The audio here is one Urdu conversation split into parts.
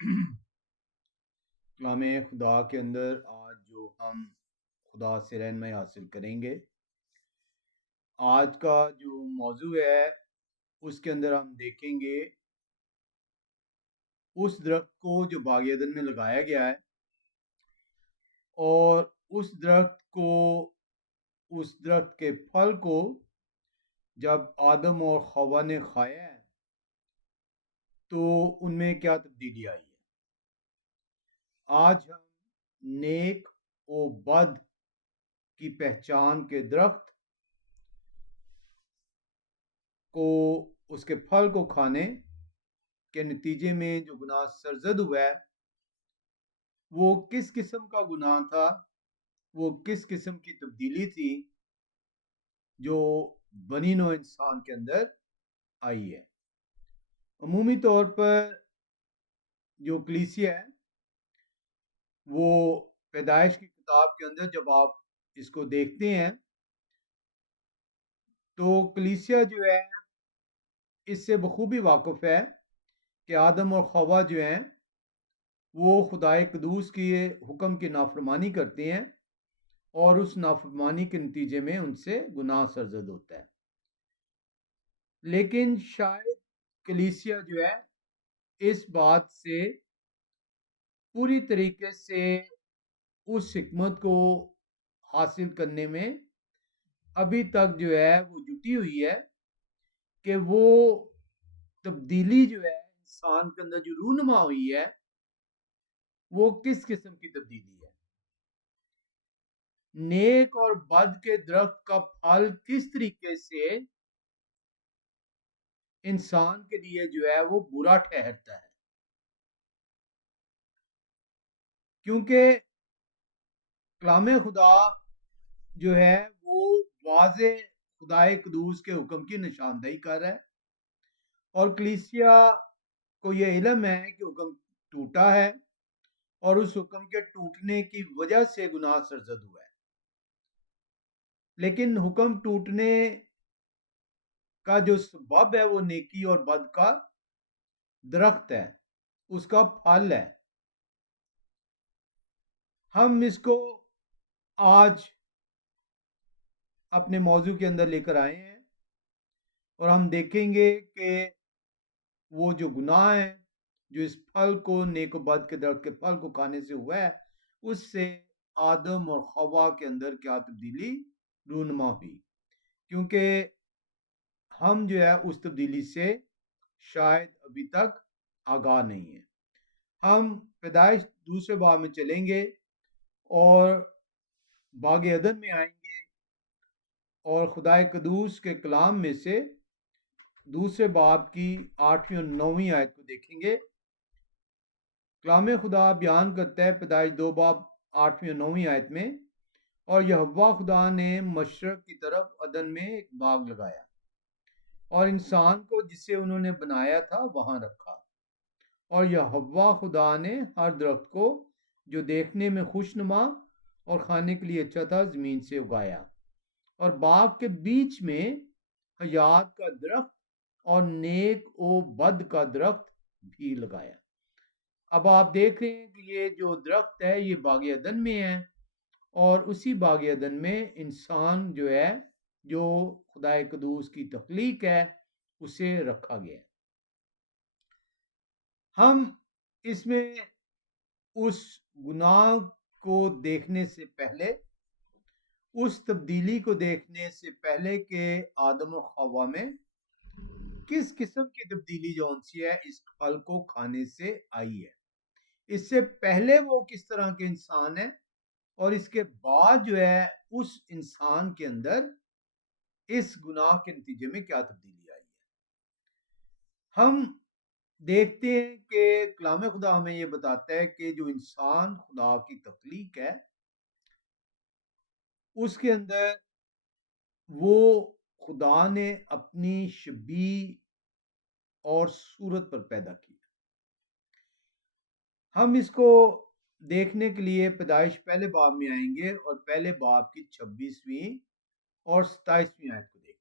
کلام خدا کے اندر آج جو ہم خدا سے رہنمائی حاصل کریں گے، آج کا جو موضوع ہے اس کے اندر ہم دیکھیں گے اس درخت کو جو باغ عدن میں لگایا گیا ہے، اور اس درخت کے پھل کو جب آدم اور حوا نے کھایا ہے تو ان میں کیا تبدیلی آئی ہے۔ آج ہم نیک و بد کی پہچان کے درخت کو، اس کے پھل کو کھانے کے نتیجے میں جو گناہ سرزد ہوا ہے، وہ کس قسم کا گناہ تھا، وہ کس قسم کی تبدیلی تھی جو بنی نوع انسان کے اندر آئی ہے۔ عمومی طور پر جو کلیسیا ہے، وہ پیدائش کی کتاب کے اندر جب آپ اس کو دیکھتے ہیں تو کلیسیا جو ہے اس سے بخوبی واقف ہے کہ آدم اور حوا جو ہیں وہ خدائے قدوس کی حکم کی نافرمانی کرتے ہیں، اور اس نافرمانی کے نتیجے میں ان سے گناہ سرزد ہوتا ہے۔ لیکن شاید کلیسیا جو ہے اس بات سے پوری طریقے سے اس حکمت کو حاصل کرنے میں ابھی تک جو ہے وہ جٹی ہوئی ہے کہ وہ تبدیلی جو ہے انسان کے اندر جو رونما ہوئی ہے وہ کس قسم کی تبدیلی ہے۔ نیک اور بد کے درخت کا پھل کس طریقے سے انسان کے لیے جو ہے وہ برا ٹھہرتا ہے، کیونکہ کلام خدا جو ہے وہ واضح خدائے قدوس کے حکم کی نشاندہی کر رہا ہے، اور کلیسیا کو یہ علم ہے کہ حکم ٹوٹا ہے اور اس حکم کے ٹوٹنے کی وجہ سے گناہ سرزد ہوا ہے۔ لیکن حکم ٹوٹنے کا جو سبب ہے وہ نیکی اور بد کا درخت ہے، اس کا پھل ہے۔ ہم اس کو آج اپنے موضوع کے اندر لے کر آئے ہیں، اور ہم دیکھیں گے کہ وہ جو گناہ ہے جو اس پھل کو، نیک و بد کے درخت کے پھل کو کھانے سے ہوا ہے، اس سے آدم اور حوا کے اندر کیا تبدیلی رونما ہوئی، کیونکہ ہم جو ہے اس تبدیلی سے شاید ابھی تک آگاہ نہیں ہیں۔ ہم پیدائش دوسرے باب میں چلیں گے اور باغ عدن میں آئیں گے، اور خدائے قدوس کے کلام میں سے دوسرے باب کی 8ویں اور 9ویں آیت کو دیکھیں گے۔ کلام خدا بیان کرتا ہے پیدائش 2 باب 8ویں اور 9ویں آیت میں، اور یہوہ خدا نے مشرق کی طرف عدن میں ایک باغ لگایا اور انسان کو جسے انہوں نے بنایا تھا وہاں رکھا، اور یہوہ خدا نے ہر درخت کو جو دیکھنے میں خوشنما اور کھانے کے لیے اچھا تھا زمین سے اگایا، اور باغ کے بیچ میں حیات کا درخت اور نیک و بد کا درخت بھی لگایا۔ اب آپ دیکھ رہے ہیں کہ یہ جو درخت ہے یہ باغ عدن میں ہے، اور اسی باغ عدن میں انسان جو ہے، جو خدائے قدوس کی تخلیق ہے، اسے رکھا گیا ہے۔ ہم اس میں اس گناہ کو دیکھنے سے پہلے، اس تبدیلی کو دیکھنے سے پہلے کہ آدم و حوا میں کس قسم کی تبدیلی جو سی ہے اس پھل کو کھانے سے آئی ہے، اس سے پہلے وہ کس طرح کے انسان ہے، اور اس کے بعد جو ہے اس انسان کے اندر اس گناہ کے نتیجے میں کیا تبدیلی آئی ہے۔ ہم دیکھتے ہیں کہ کلام خدا ہمیں یہ بتاتا ہے کہ جو انسان خدا کی تخلیق ہے اس کے اندر وہ خدا نے اپنی شبیہ اور صورت پر پیدا کیا۔ ہم اس کو دیکھنے کے لیے پیدائش پہلے باب میں آئیں گے اور پہلے باب کی 26ویں اور 27ویں آیت کو دیکھتے ہیں۔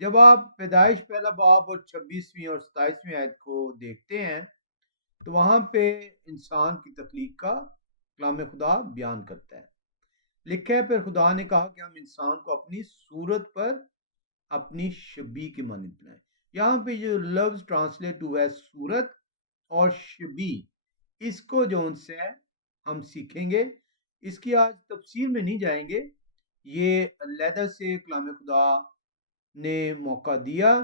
جب آپ پیدائش پہلا باب اور 26ویں اور 27ویں آیت کو دیکھتے ہیں تو وہاں پہ انسان کی تخلیق کا کلام خدا بیان کرتا ہے. لکھا ہے پھر خدا نے کہا کہ ہم انسان کو اپنی صورت پر اپنی شبیہ کی مانند بنائیں. یہاں پہ جو لفظ ٹرانسلیٹ ہوا ہے صورت اور شبیہ، اس کو جو ان سے ہم سیکھیں گے. اس کی آج تفسیر میں نہیں جائیں گے، یہ علیحدہ سے کلام خدا نے موقع دیا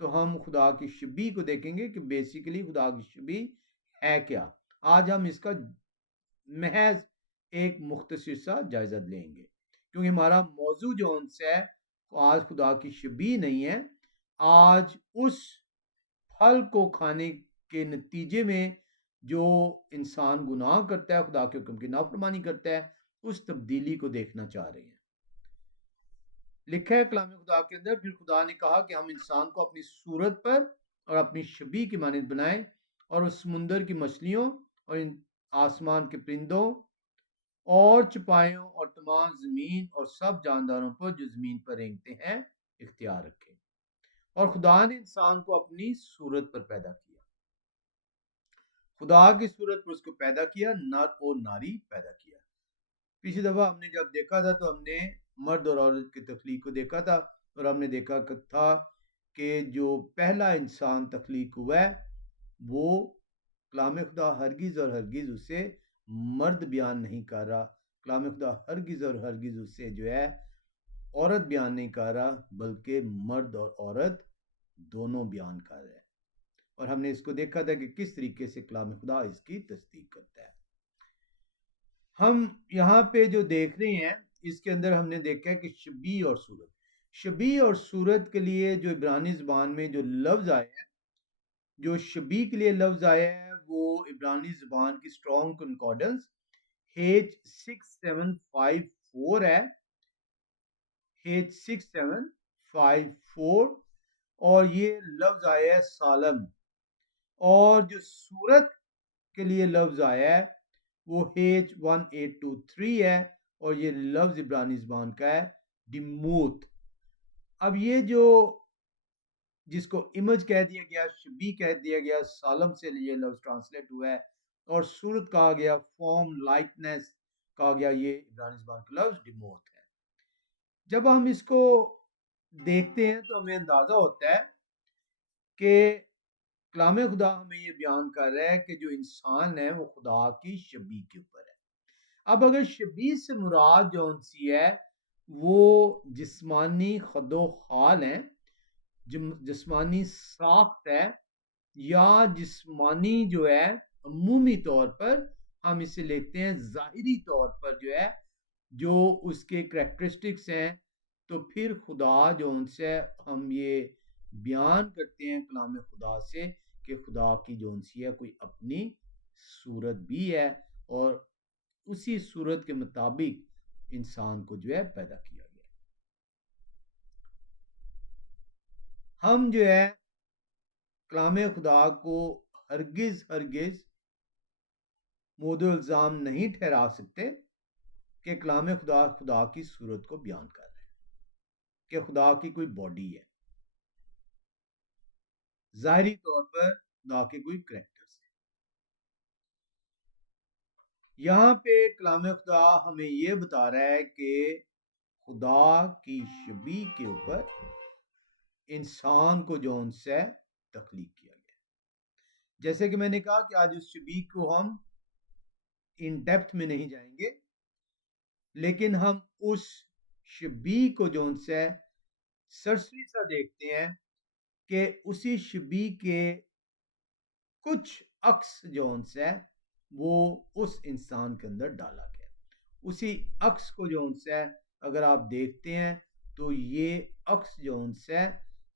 تو ہم خدا کی شبیہ کو دیکھیں گے کہ بیسیکلی خدا کی شبیہ ہے کیا. آج ہم اس کا محض ایک مختصر سا جائزہ لیں گے، کیونکہ ہمارا موضوع جو ان سے ہے آج خدا کی شبیہ نہیں ہے. آج اس پھل کو کھانے کے نتیجے میں جو انسان گناہ کرتا ہے، خدا کے حکم کی نافرمانی کرتا ہے، اس تبدیلی کو دیکھنا چاہ رہے ہیں. لکھا ہے کلام خدا کے اندر، پھر خدا نے کہا کہ ہم انسان کو اپنی صورت پر اور اپنی شبیہ کی مانند بنائیں، اور اس سمندر کی مچھلیوں اور آسمان کے پرندوں اور چپائیوں اور تمام زمین اور سب جانداروں پر جو زمین پر رینگتے ہیں اختیار رکھے. اور خدا نے انسان کو اپنی صورت پر پیدا کیا، خدا کی صورت پر اس کو پیدا کیا، نر اور ناری پیدا کیا. پچھلی دفعہ ہم نے جب دیکھا تھا تو ہم نے مرد اور عورت کی تخلیق کو دیکھا تھا، اور ہم نے دیکھا تھا کہ جو پہلا انسان تخلیق ہوا ہے وہ کلام خدا ہرگز اور ہرگز اسے مرد بیان نہیں کر رہا. کلام خدا ہرگز اور ہرگز اسے جو ہے عورت بیان نہیں کر رہا، بلکہ مرد اور عورت دونوں بیان کر رہے ہیں. اور ہم نے اس کو دیکھا تھا کہ کس طریقے سے کلام خدا اس کی تصدیق کرتا ہے. ہم یہاں پہ جو دیکھ رہے ہیں اس کے اندر ہم نے دیکھا ہے کہ شبیہ اور صورت، شبیہ اور صورت کے لیے جو عبرانی زبان میں جو لفظ آئے ہیں، جو شبیہ کے لیے لفظ آیا ہے وہ عبرانی زبان کی اسٹرانگ کنکارڈنس H6754 ہے، H6754، اور یہ لفظ آیا ہے سالم. اور جو صورت کے لیے لفظ آیا ہے وہ H1823 ہے، اور یہ لفظ عبرانی زبان کا ہے ڈیموت. اب یہ جو جس کو امیج کہہ دیا گیا، شبیہ کہہ دیا گیا، سالم سے یہ لفظ ٹرانسلیٹ ہوا ہے، اور صورت کہا گیا، فارم لائکنیس کہا گیا، یہ عبرانی زبان کا لفظ ڈیموت ہے. جب ہم اس کو دیکھتے ہیں تو ہمیں اندازہ ہوتا ہے کہ کلام خدا ہمیں یہ بیان کر رہا ہے کہ جو انسان ہے وہ خدا کی شبیہ کے اوپر ہے. اب اگر شبیہ سے مراد جو سی ہے وہ جسمانی خد و خال ہیں، جسمانی ساخت ہے، یا جسمانی جو ہے عمومی طور پر ہم اسے لیتے ہیں ظاہری طور پر جو ہے جو اس کے کریکٹرسٹکس ہیں، تو پھر خدا جو ان سے ہم یہ بیان کرتے ہیں کلام خدا سے کہ خدا کی جو انسی ہے کوئی اپنی صورت بھی ہے، اور اسی صورت کے مطابق انسان کو جو ہے پیدا کیا گیا. ہم جو ہے کلام خدا کو ہرگز ہرگز موضوع الزام نہیں ٹھہرا سکتے کہ کلام خدا خدا کی صورت کو بیان کر رہے ہیں، کہ خدا کی کوئی باڈی ہے، ظاہری طور پر خدا کے کوئی کریکٹرز ہیں. یہاں پہ کلام خدا ہمیں یہ بتا رہا ہے کہ خدا کی شبیہ کے اوپر انسان کو جو ان سے تخلیق کیا گیا. جیسے کہ میں نے کہا کہ آج اس شبیہ کو ہم ان ڈیپتھ میں نہیں جائیں گے، لیکن ہم اس شبیہ کو جو ان سے سرسری سا دیکھتے ہیں کہ اسی شبیہ کے کچھ عکس جو ان سے وہ اس انسان کے اندر ڈالا گیا. اسی عکس کو جو ان سے اگر آپ دیکھتے ہیں تو یہ عکس جو ان سے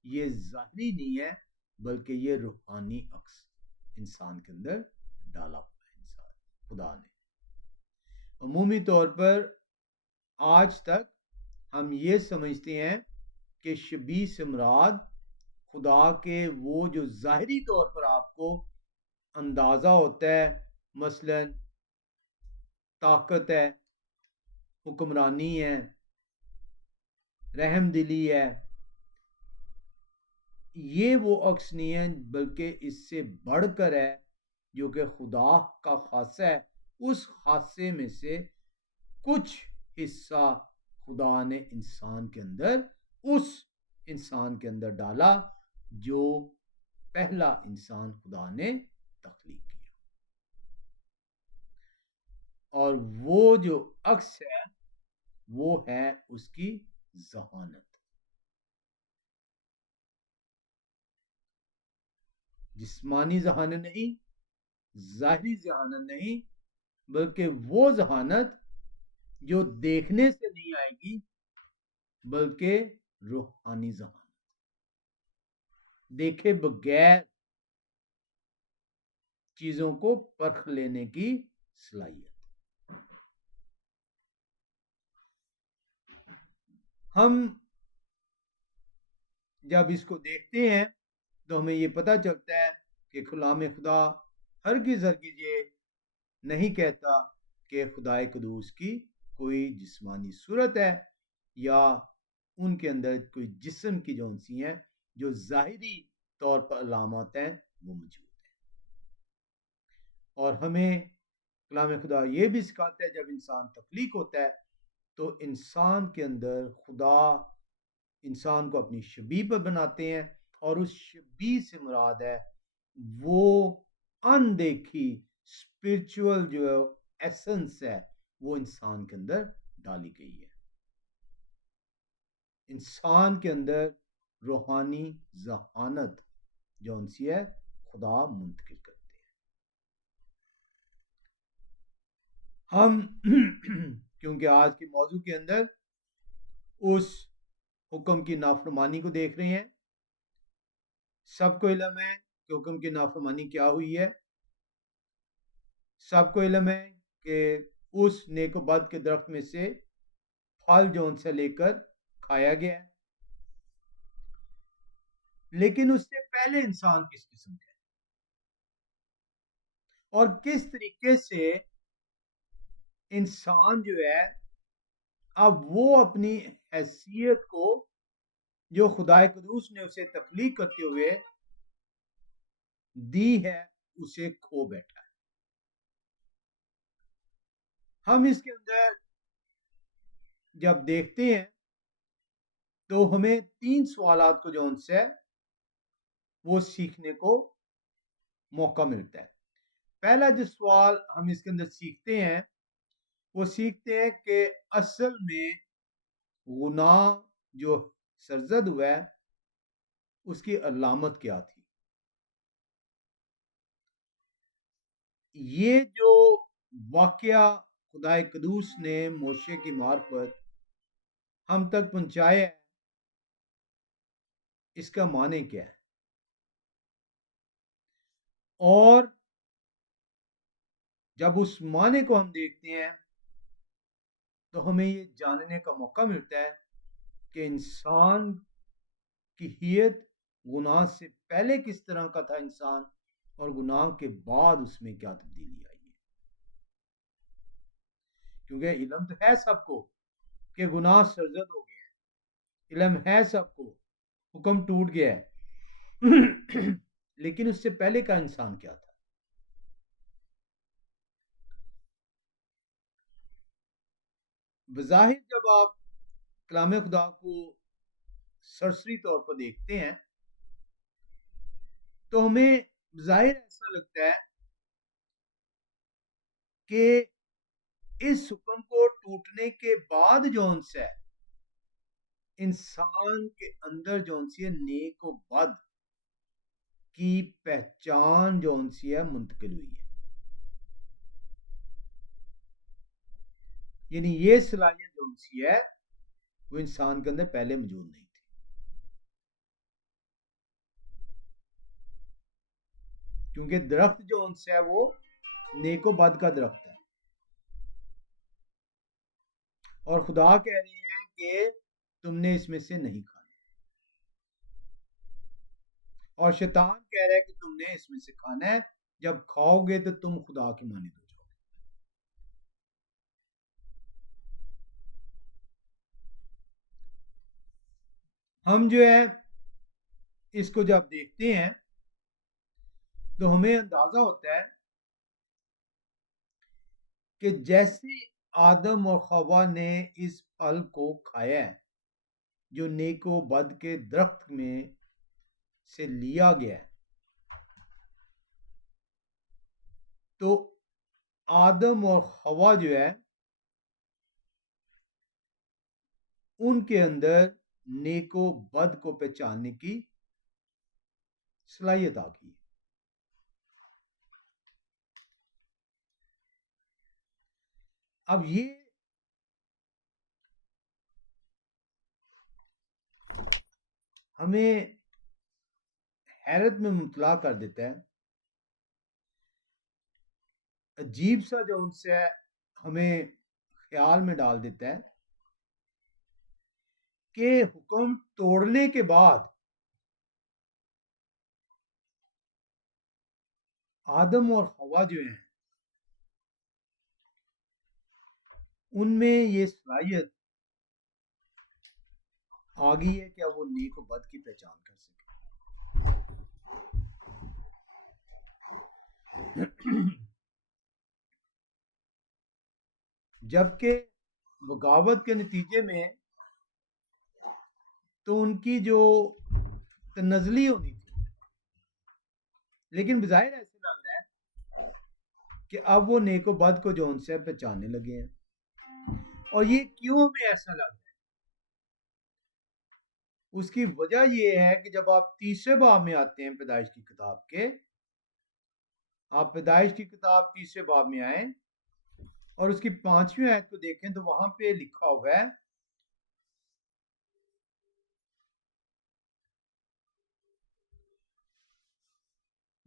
یہ ظاہری نہیں ہے، بلکہ یہ روحانی عکس انسان کے اندر ڈالا ہوا ہے انسان خدا نے. عمومی طور پر آج تک ہم یہ سمجھتے ہیں کہ شبیہ سے مراد خدا کے وہ جو ظاہری طور پر آپ کو اندازہ ہوتا ہے، مثلا طاقت ہے، حکمرانی ہے، رحم دلی ہے، یہ وہ عکس نہیں ہے، بلکہ اس سے بڑھ کر ہے جو کہ خدا کا خاصہ ہے، اس خاصے میں سے کچھ حصہ خدا نے انسان کے اندر، اس انسان کے اندر ڈالا جو پہلا انسان خدا نے تخلیق کیا، اور وہ جو عکس ہے وہ ہے اس کی ذہانت، جسمانی ذہانت نہیں، ظاہری ذہانت نہیں، بلکہ وہ ذہانت جو دیکھنے سے نہیں آئے گی، بلکہ روحانی ذہانت، دیکھے بغیر چیزوں کو پرکھ لینے کی صلاحیت۔ ہم جب اس کو دیکھتے ہیں تو ہمیں یہ پتہ چلتا ہے کہ کلام خدا ہرگز یہ نہیں کہتا کہ خدا قدوس کی کوئی جسمانی صورت ہے یا ان کے اندر کوئی جسم کی جونسی ہیں جو ظاہری طور پر علامات ہیں وہ موجود ہیں۔ اور ہمیں کلام خدا یہ بھی سکھاتا ہے جب انسان تخلیق ہوتا ہے تو انسان کے اندر خدا انسان کو اپنی شبیہ پر بناتے ہیں، اور اس شبیہ سے مراد ہے وہ اندیکھی اسپرچول جو ایسنس ہے وہ انسان کے اندر ڈالی گئی ہے۔ انسان کے اندر روحانی ذہانت جو انسی ہے خدا منتقل کرتے ہیں۔ ہم کیونکہ آج کے موضوع کے اندر اس حکم کی نافرمانی کو دیکھ رہے ہیں، سب کو علم ہے کہ حکم کی نافرمانی کیا ہوئی ہے، سب کو علم ہے کہ اس نیک و بد کے درخت میں سے پھل جو ان سے لے کر کھایا گیا ہے، لیکن اس سے پہلے انسان کس قسم کا ہے اور کس طریقے سے انسان جو ہے اب وہ اپنی حیثیت کو جو خدا قدوس نے اسے تخلیق کرتے ہوئے دی ہے اسے کھو بیٹھا ہے۔ ہم اس کے اندر جب دیکھتے ہیں تو ہمیں 3 سوالات کو جو ان سے وہ سیکھنے کو موقع ملتا ہے۔ پہلا جو سوال ہم اس کے اندر سیکھتے ہیں وہ سیکھتے ہیں کہ اصل میں گناہ جو سرزد ہوا ہے اس کی علامت کیا تھی۔ یہ جو واقعہ خدا قدوس نے موشے کی معرفت ہم تک پہنچایا ہے اس کا معنی کیا ہے، اور جب اس معنی کو ہم دیکھتے ہیں تو ہمیں یہ جاننے کا موقع ملتا ہے کہ انسان کی حیت گناہ سے پہلے کس طرح کا تھا انسان، اور گناہ کے بعد اس میں کیا تبدیلی آئی ہے۔ کیونکہ علم تو ہے سب کو کہ گناہ سرزد ہو گیا ہے، علم ہے سب کو حکم ٹوٹ گیا ہے، لیکن اس سے پہلے کا انسان کیا تھا۔ بظاہر جب آپ کلام خدا کو سرسری طور پر دیکھتے ہیں تو ہمیں ظاہر ایسا لگتا ہے کہ اس حکم کو ٹوٹنے کے بعد جون سے انسان کے اندر جون سی ہے نیک و بد کی پہچان جون سی ہے منتقل ہوئی ہے، یعنی یہ صلاحیت جون سی ہے وہ انسان کے اندر پہلے موجود نہیں تھی۔ کیونکہ درخت جو ان سے ہے وہ نیک و بد کا درخت ہے، اور خدا کہہ رہے ہیں کہ تم نے اس میں سے نہیں کھانا، اور شیطان کہہ رہا ہے کہ تم نے اس میں سے کھانا ہے، جب کھاؤ گے تو تم خدا کی مانند ہو جاؤ گے۔ ہم جو ہے اس کو جب دیکھتے ہیں تو ہمیں اندازہ ہوتا ہے کہ جیسے آدم اور خوا نے اس پھل کو کھایا ہے جو نیک و بد کے درخت میں سے لیا گیا ہے، تو آدم اور خوا جو ہے ان کے اندر نیک و بد کو پہچاننے کی صلاحیت آ گئی ہے۔ اب یہ ہمیں حیرت میں مبتلا کر دیتا ہے، عجیب سا جو ان سے ہمیں خیال میں ڈال دیتا ہے کہ حکم توڑنے کے بعد آدم اور خوا جو ہیں ان میں یہ صلاحیت آ گئی ہے کہ اب وہ نیک و بد کی پہچان کر سکے۔ جبکہ بغاوت کے نتیجے میں تو ان کی جو تنزلی ہونی تھی، لیکن بظاہر ایسے لگ رہا ہے کہ اب وہ نیک و بد کو جو ان سے پہچاننے لگے ہیں۔ اور یہ کیوں ہمیں ایسا لگ رہا ہے؟ اس کی وجہ یہ ہے کہ جب آپ تیسرے باب میں آتے ہیں پیدائش کی کتاب کے، آپ پیدائش کی کتاب تیسرے باب میں آئیں اور اس کی 5ویں آیت کو دیکھیں تو وہاں پہ لکھا ہوا ہے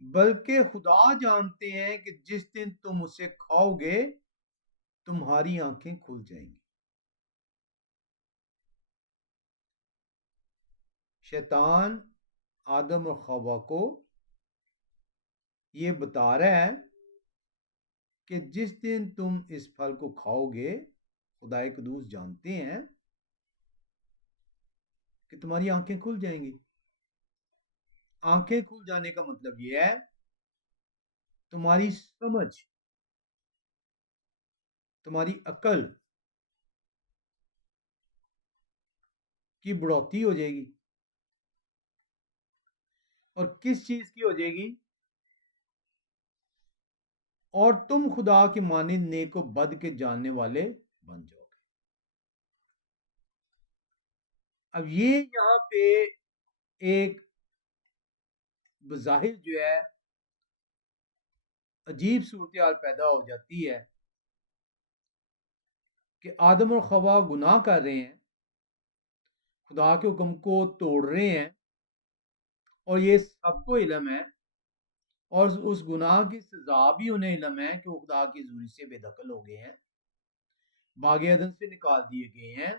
بلکہ خدا جانتے ہیں کہ جس دن تم اسے کھاؤ گے تمہاری آنکھیں کھل جائیں گی۔ شیطان آدم اور خوا کو یہ بتا رہا ہے کہ جس دن تم اس پھل کو کھاؤ گے، خدائے قدوس جانتے ہیں کہ تمہاری آنکھیں کھل جائیں گی۔ آنکھیں کھل جانے کا مطلب یہ ہے تمہاری سمجھ، تمہاری عقل کی بڑھوتی ہو جائے گی۔ اور کس چیز کی ہو جائے گی؟ اور تم خدا کی مانند نیک و بد کے جاننے والے بن جاؤ گے۔ اب یہ یہاں پہ ایک بظاہر جو ہے عجیب صورتحال پیدا ہو جاتی ہے کہ آدم اور خوا گناہ کر رہے ہیں، خدا کے حکم کو توڑ رہے ہیں، اور یہ سب کو علم ہے، اور اس گناہ کی سزا بھی انہیں علم ہے کہ وہ خدا کی حضوری سے بے دخل ہو گئے ہیں، باغ عدن سے نکال دیے گئے ہیں۔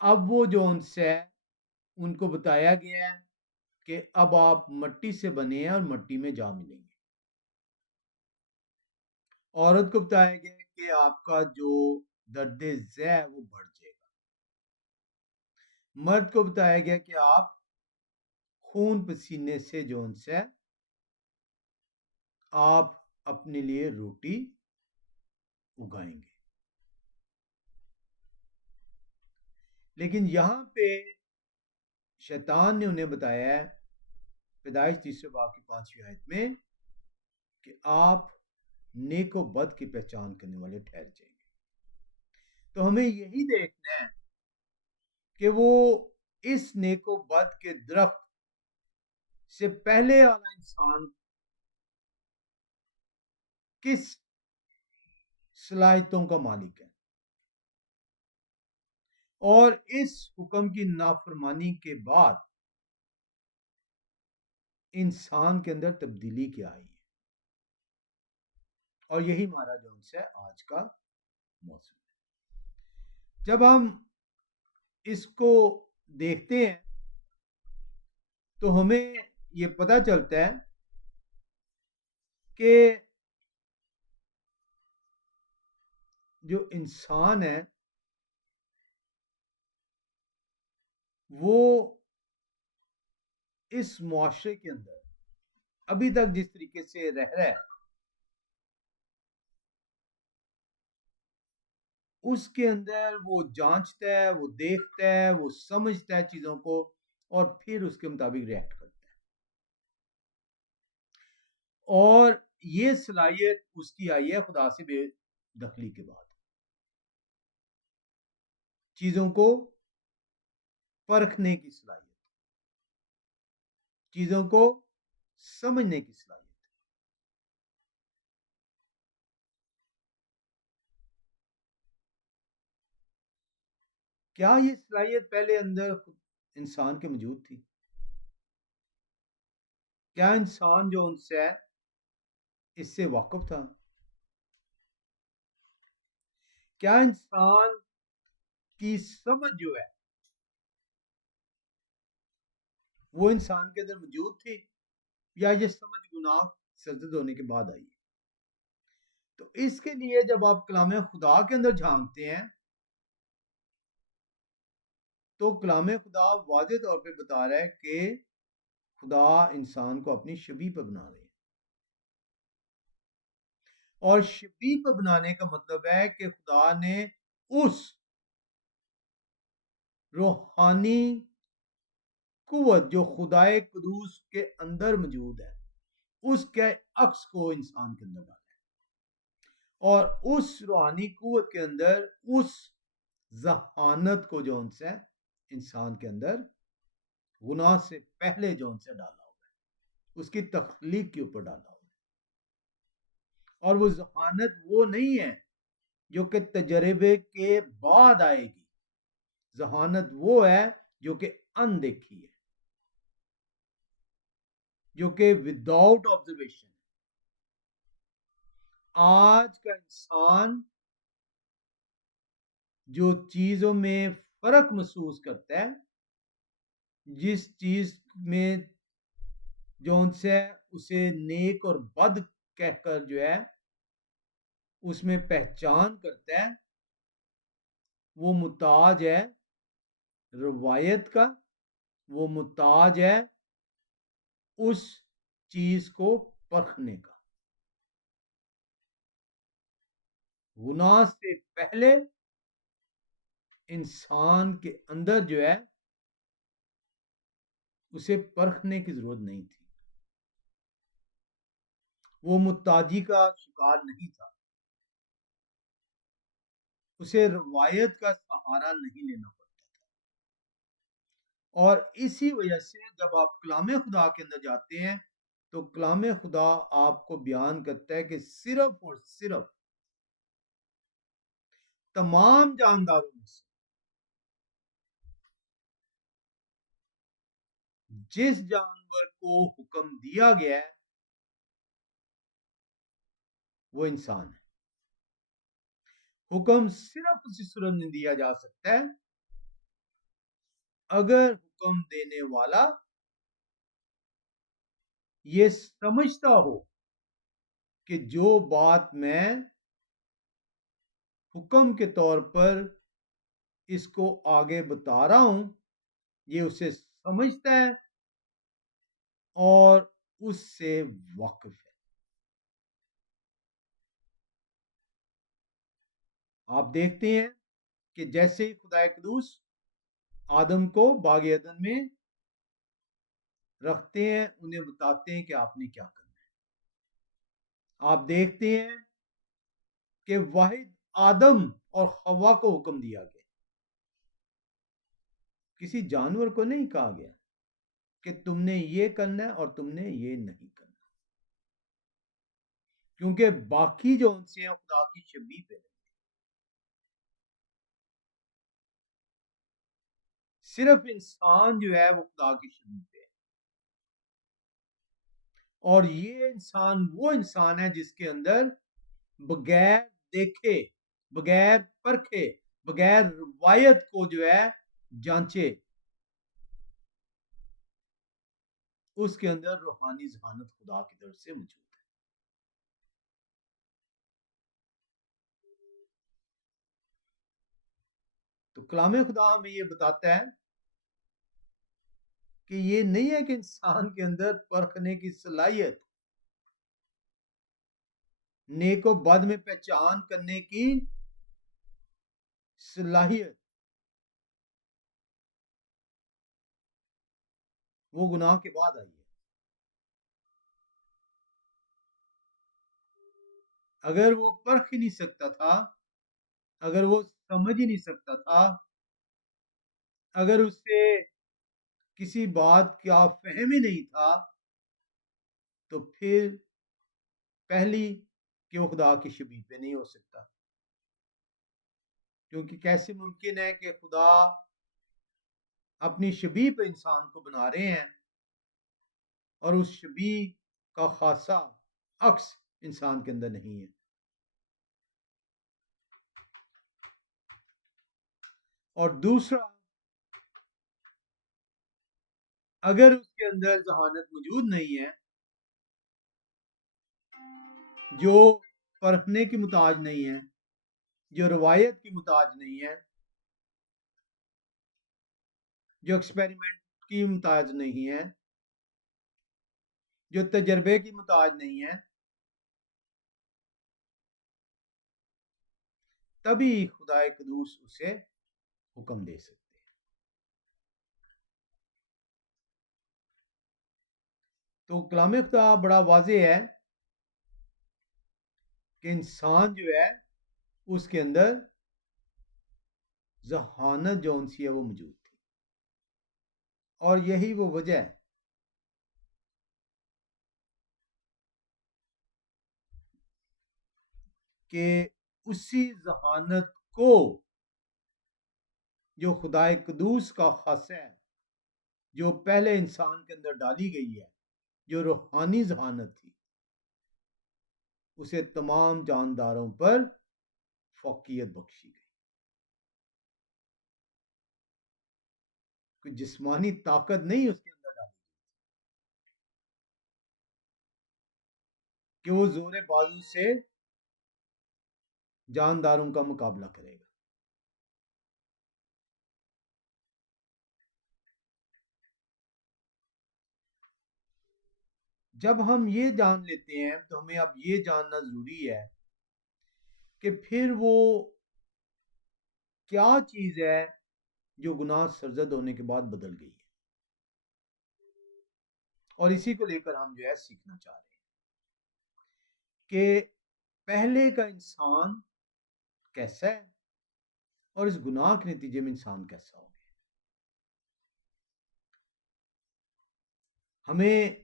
اب وہ جو ان سے ان کو بتایا گیا ہے کہ اب آپ مٹی سے بنے ہیں اور مٹی میں جا ملیں گے۔ عورت کو بتایا گیا کہ آپ کا جو درد ذہ ہے وہ بڑھ جائے گا۔ مرد کو بتایا گیا کہ آپ خون پسینے سے جو ان سے آپ اپنے لیے روٹی اگائیں گے۔ لیکن یہاں پہ شیطان نے انہیں بتایا ہے پیدائش تیسرے باب کی 5ویں آیت میں کہ آپ نیک و بد کی پہچان کرنے والے ٹھہر جائیں گے۔ تو ہمیں یہی دیکھنا ہے کہ وہ اس نیک و بد کے درخت سے پہلے والا انسان کس صلاحیتوں کا مالک ہے، اور اس حکم کی نافرمانی کے بعد انسان کے اندر تبدیلی کیا آئی ہے۔ اور یہی ہمارا جو ان سے آج کا موضوع ہے۔ جب ہم اس کو دیکھتے ہیں تو ہمیں یہ پتہ چلتا ہے کہ جو انسان ہے وہ اس معاشرے کے اندر ابھی تک جس طریقے سے رہ رہا ہے اس کے اندر وہ جانچتا ہے، وہ دیکھتا ہے، وہ سمجھتا ہے چیزوں کو اور پھر اس کے مطابق ریئیکٹ کرتا ہے. اور یہ صلاحیت اس کی آئی ہے خدا سے بے دخلی کے بعد. چیزوں کو پرکھنے کی صلاحیت، چیزوں کو سمجھنے کی صلاحیت. کیا یہ صلاحیت پہلے اندر انسان کے موجود تھی؟ کیا انسان جو ان سے ہے اس سے واقف تھا؟ کیا انسان کی سمجھ جو ہے وہ انسان کے اندر موجود تھی یا یہ سمجھ گناہ سرزد ہونے کے بعد آئی؟ تو اس کے لیے جب آپ کلام خدا کے اندر جھانکتے ہیں تو کلام خدا واضح طور پہ بتا رہا ہے کہ خدا انسان کو اپنی شبیہ پہ بنا رہے ہیں. اور شبیہ پہ بنانے کا مطلب ہے کہ خدا نے اس روحانی قوت جو خدائے قدوس کے اندر موجود ہے اس کے عکس کو انسان کے اندر ڈالا ہے. اور اس روحانی قوت کے اندر اس ذہانت کو جو ان سے انسان کے اندر گناہ سے پہلے جو ان سے ڈالا ہوا ہے، اس کی تخلیق کے اوپر ڈالا ہوا ہے. اور وہ ذہانت وہ نہیں ہے جو کہ تجربے کے بعد آئے گی. ذہانت وہ ہے جو کہ اندیکھی ہے، جو کہ وداؤٹ آبزرویشن. آج کا انسان جو چیزوں میں فرق محسوس کرتا ہے، جس چیز میں جو ان سے اسے نیک اور بد کہہ کر جو ہے اس میں پہچان کرتا ہے، وہ محتاج ہے روایت کا، وہ محتاج ہے اس چیز کو پرکھنے کا. گناہ سے پہلے انسان کے اندر جو ہے اسے پرکھنے کی ضرورت نہیں تھی. وہ محتاجی کا شکار نہیں تھا، اسے روایت کا سہارا نہیں لینا پڑتا تھا. اور اسی وجہ سے جب آپ کلام خدا کے اندر جاتے ہیں تو کلام خدا آپ کو بیان کرتا ہے کہ صرف اور صرف تمام جانداروں میں سے جس جانور کو حکم دیا گیا ہے وہ انسان ہے. حکم صرف اسی صورت میں دیا جا سکتا ہے اگر حکم دینے والا یہ سمجھتا ہو کہ جو بات میں حکم کے طور پر اس کو آگے بتا رہا ہوں یہ اسے سمجھتا ہے اور اس سے واقف ہے. آپ دیکھتے ہیں کہ جیسے ہی خدا قدوس آدم کو باغ عدن میں رکھتے ہیں انہیں بتاتے ہیں کہ آپ نے کیا کرنا ہے. آپ دیکھتے ہیں کہ واحد آدم اور حوا کو حکم دیا گیا، کسی جانور کو نہیں کہا گیا کہ تم نے یہ کرنا ہے اور تم نے یہ نہیں کرنا، کیونکہ باقی جو ان سے ہیں خدا کی شبیہ پہ. صرف انسان جو ہے وہ خدا کی شبیہ پہ ہے. اور یہ انسان وہ انسان ہے جس کے اندر بغیر دیکھے، بغیر پرکھے، بغیر روایت کو جو ہے جانچے اس کے اندر روحانی ذہانت خدا کی طرف سے موجود ہے. تو کلام خدا ہمیں یہ بتاتا ہے کہ یہ نہیں ہے کہ انسان کے اندر پرکھنے کی صلاحیت، نیک و بد میں پہچان کرنے کی صلاحیت وہ گناہ کے بعد آئی ہے. اگر وہ پرکھ ہی نہیں سکتا تھا، اگر وہ سمجھ ہی نہیں سکتا تھا، اگر اس سے کسی بات کا فہم ہی نہیں تھا، تو پھر پہلی کہ وہ خدا کی شبیہ پہ نہیں ہو سکتا. کیونکہ کیسے ممکن ہے کہ خدا اپنی شبیہ پہ انسان کو بنا رہے ہیں اور اس شبیہ کا خاصہ عکس انسان کے اندر نہیں ہے. اور دوسرا، اگر اس کے اندر ذہانت موجود نہیں ہے، جو پرکھنے کی محتاج نہیں ہے، جو روایت کی محتاج نہیں ہے، جو ایکسپیریمنٹ کی محتاج نہیں ہے، جو تجربے کی محتاج نہیں ہے، تبھی خدا قدوس اسے حکم دے سکتے ہیں. تو کلام خدا بڑا واضح ہے کہ انسان جو ہے اس کے اندر ذہانت جو سی ہے وہ موجود تھی. اور یہی وہ وجہ ہے کہ اسی ذہانت کو جو خدا قدوس کا خاصہ ہے، جو پہلے انسان کے اندر ڈالی گئی ہے، جو روحانی ذہانت تھی، اسے تمام جانداروں پر فوقیت بخشی گئی. کوئی جسمانی طاقت نہیں اس کے اندر ڈالی کہ وہ زور بازو سے جانداروں کا مقابلہ کرے گا. جب ہم یہ جان لیتے ہیں تو ہمیں اب یہ جاننا ضروری ہے کہ پھر وہ کیا چیز ہے جو گناہ سرزد ہونے کے بعد بدل گئی ہے. اور اسی کو لے کر ہم جو ہے سیکھنا چاہ رہے ہیں کہ پہلے کا انسان کیسا ہے اور اس گناہ کے نتیجے میں انسان کیسا ہو گیا. ہمیں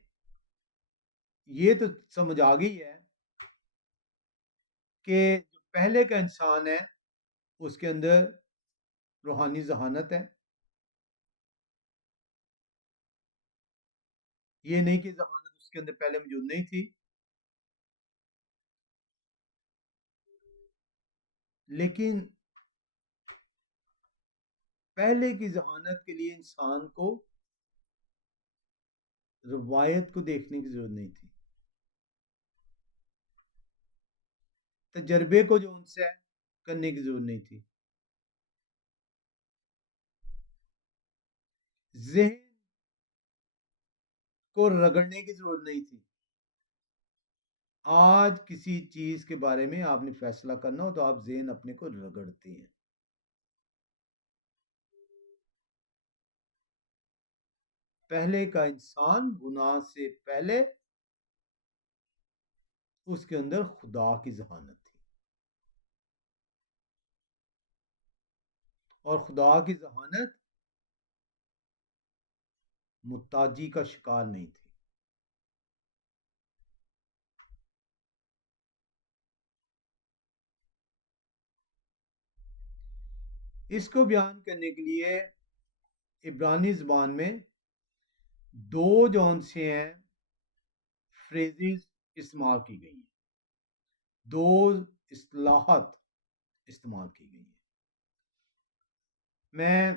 یہ تو سمجھ آ گئی ہے کہ جو پہلے کا انسان ہے اس کے اندر روحانی ذہانت ہے. یہ نہیں کہ ذہانت اس کے اندر پہلے موجود نہیں تھی، لیکن پہلے کی ذہانت کے لیے انسان کو روایت کو دیکھنے کی ضرورت نہیں تھی، تجربے کو جو ان سے کرنے کی ضرورت نہیں تھی، ذہن کو رگڑنے کی ضرورت نہیں تھی. آج کسی چیز کے بارے میں آپ نے فیصلہ کرنا ہو تو آپ ذہن اپنے کو رگڑتے ہیں. پہلے کا انسان گناہ سے پہلے اس کے اندر خدا کی ذہانت تھی، اور خدا کی ذہانت محتاجی کا شکار نہیں تھی. اس کو بیان کرنے کے لیے عبرانی زبان میں دو جون سے ہیں فریزز استعمال کی گئی ہیں، دو اصطلاحات استعمال کی گئی ہیں. میں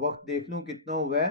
وقت دیکھ لوں کتنا ہوا ہے.